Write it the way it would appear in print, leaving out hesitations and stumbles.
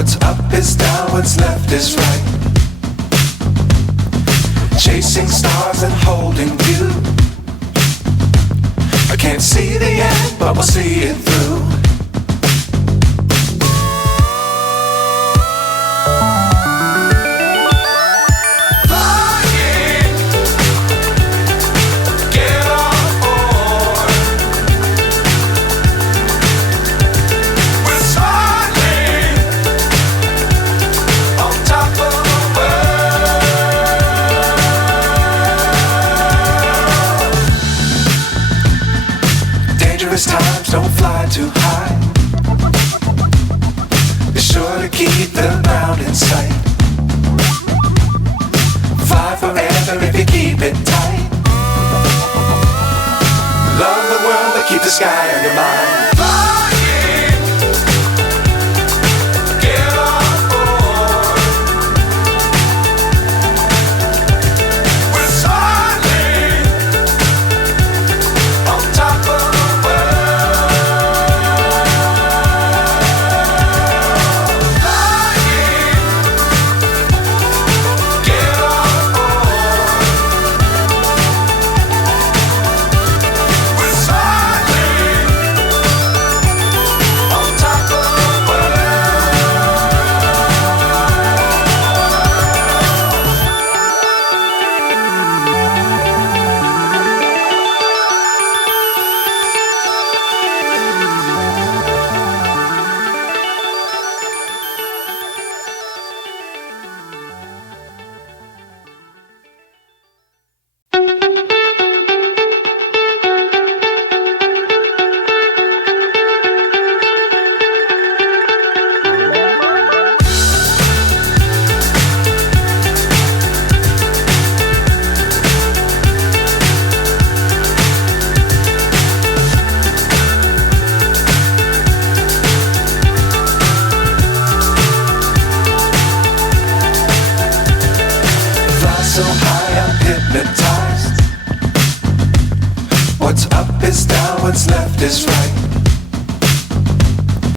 What's up is down, what's left is right. Chasing stars and holding you. I can't see the end, but we'll see it through. Times don't fly too high. Be sure to keep the ground in sight. Fly forever if you keep it tight. Love the world but keep the sky